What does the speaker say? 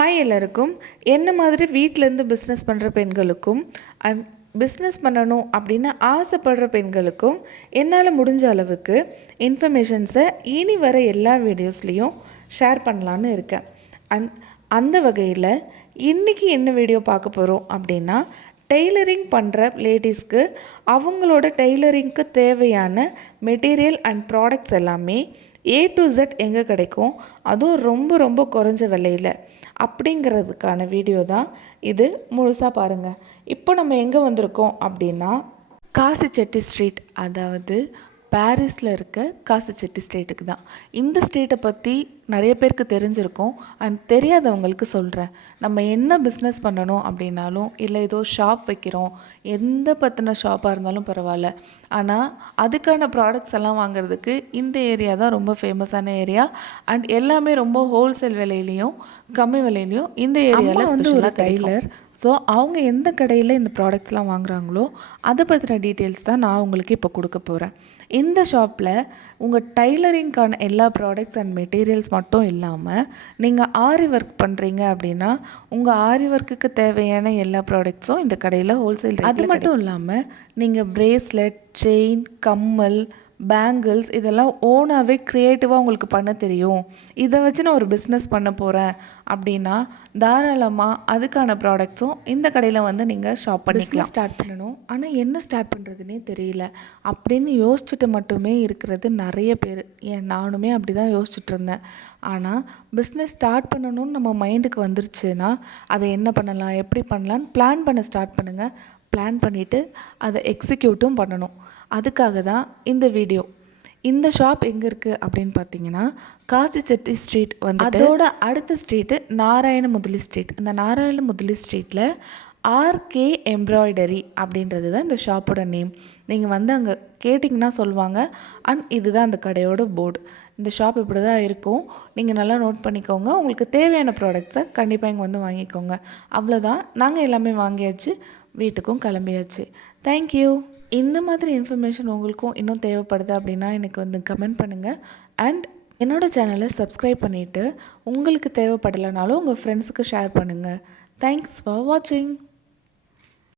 Hi எல்லாருக்கும். என்ன மாதிரி வீட்டிலேருந்து பிஸ்னஸ் பண்ணுற பெண்களுக்கும் அண்ட் பிஸ்னஸ் பண்ணணும் அப்படின்னு ஆசைப்படுற பெண்களுக்கும் என்னால் முடிஞ்ச அளவுக்கு இன்ஃபர்மேஷன்ஸை இனி வர எல்லா வீடியோஸ்லேயும் ஷேர் பண்ணலான்னு இருக்கேன். அண்ட் அந்த வகையில் இன்றைக்கி என்ன வீடியோ பார்க்க போகிறோம் அப்படின்னா டெய்லரிங் பண்ணுற லேடிஸ்க்கு அவங்களோட டெய்லரிங்க்கு தேவையான மெட்டீரியல் அண்ட் ப்ராடக்ட்ஸ் எல்லாமே ஏ டு ஜெட் எங்கே கிடைக்கும்? அதுவும் ரொம்ப ரொம்ப குறைஞ்ச விலையில். அப்படிங்கிறதுக்கான வீடியோ தான் இது. முழுசாக பாருங்கள் இப்போ நம்ம எங்கே வந்திருக்கோம் அப்படின்னா காசிச்செட்டி ஸ்ட்ரீட். அதாவது பாரிஸில் இருக்க காசிச்செட்டி ஸ்ட்ரீட்டுக்கு தான். இந்த ஸ்ட்ரீட்டை பற்றி நிறைய பேருக்கு தெரிஞ்சிருக்கும். அண்ட் தெரியாதவங்களுக்கு சொல்கிறேன் நம்ம என்ன பிஸ்னஸ் பண்ணணும் அப்படின்னாலும் இல்லை ஏதோ ஷாப் வைக்கிறோம். எந்த பற்றின ஷாப்பாக இருந்தாலும் பரவாயில்ல. ஆனால் அதுக்கான ப்ராடக்ட்ஸ் எல்லாம் வாங்குறதுக்கு இந்த ஏரியா தான் ரொம்ப ஃபேமஸான ஏரியா அண்ட் எல்லாமே ரொம்ப ஹோல்சேல் விலையிலையும் கம்மி விலையிலையும் இந்த ஏரியாவில் வந்து ஒரு டைலர் ஸோ அவங்க எந்த கடையில் இந்த ப்ராடக்ட்ஸ்லாம் வாங்குறாங்களோ அதை பற்றின டீட்டெயில்ஸ் தான் நான் உங்களுக்கு இப்போ கொடுக்க போகிறேன் இந்த ஷாப்பில் உங்கள் டைலரிங்க்கான எல்லா ப்ராடக்ட்ஸ் அண்ட் மெட்டீரியல்ஸ் மட்டும் இல்லாமல் நீங்கள் ஆரி ஒர்க் பண்ணுறீங்க அப்படின்னா உங்கள் ஆரி ஒர்க்குக்கு தேவையான எல்லா ப்ராடக்ட்ஸும் இந்த கடையில் ஹோல்சேல் அது மட்டும் இல்லாமல் நீங்கள் பிரேஸ்லெட் செயின் கம்மல் பேங்கிள்ஸ் இதெல்லாம் ஓனாகவே க்ரியேட்டிவாக உங்களுக்கு பண்ண தெரியும். இதை வச்சு நான் ஒரு பிஸ்னஸ் பண்ண போகிறேன் அப்படின்னா தாராளமாக அதுக்கான ப்ராடக்ட்ஸும் இந்த கடையில் வந்து நீங்கள் ஷாப் பண்ணிக்கலாம். ஸ்டார்ட் பண்ணணும். ஆனால் என்ன ஸ்டார்ட் பண்ணுறதுனே தெரியல. அப்படின்னு யோசிச்சுட்டு மட்டுமே இருக்கிறது நிறைய பேர். ஏன் நானுமே அப்படி தான் யோசிச்சுட்டு இருந்தேன். ஆனால் பிஸ்னஸ் ஸ்டார்ட் பண்ணணும்னு நம்ம மைண்டுக்கு வந்துருச்சுன்னா அதை என்ன பண்ணலாம் எப்படி பண்ணலான்னு பிளான் பண்ண ஸ்டார்ட் பண்ணுங்கள் பிளான் பண்ணிவிட்டு அதை எக்ஸிக்யூட்டும் பண்ணணும். அதுக்காக தான் இந்த வீடியோ இந்த ஷாப் எங்கே இருக்குது அப்படின்னு பார்த்தீங்கன்னா காசிச்செட்டி ஸ்ட்ரீட் வந்து அதோட அடுத்த ஸ்ட்ரீட்டு நாராயண முதலி ஸ்ட்ரீட் அந்த நாராயண முதலி ஸ்ட்ரீட்டில் ஆர்கே எம்ப்ராய்டரி அப்படின்றது தான் இந்த ஷாப்போட நேம் நீங்கள் வந்து அங்கே கேட்டிங்கன்னா சொல்லுவாங்க. அண்ட் இதுதான் அந்த கடையோட போர்டு இந்த ஷாப் இப்படி தான் இருக்கும். நீங்கள் நல்லா நோட் பண்ணிக்கோங்க. உங்களுக்கு தேவையான ப்ராடக்ட்ஸை கண்டிப்பாக இங்கே வந்து வாங்கிக்கோங்க. அவ்வளோதான் நாங்கள் எல்லாமே வாங்கியாச்சு. வீட்டுக்கும் கிளம்பியாச்சு. தேங்க்யூ இந்த மாதிரி இன்ஃபர்மேஷன் உங்களுக்கும் இன்னும் தேவைப்படுது அப்படின்னா எனக்கு வந்து கமெண்ட் பண்ணுங்கள் அண்ட் என்னோடய சேனலை சப்ஸ்கிரைப் பண்ணிவிட்டு உங்களுக்கு தேவைப்படலைனாலும் உங்கள் ஃப்ரெண்ட்ஸுக்கு ஷேர் பண்ணுங்கள் தேங்க்ஸ் ஃபார் வாட்சிங்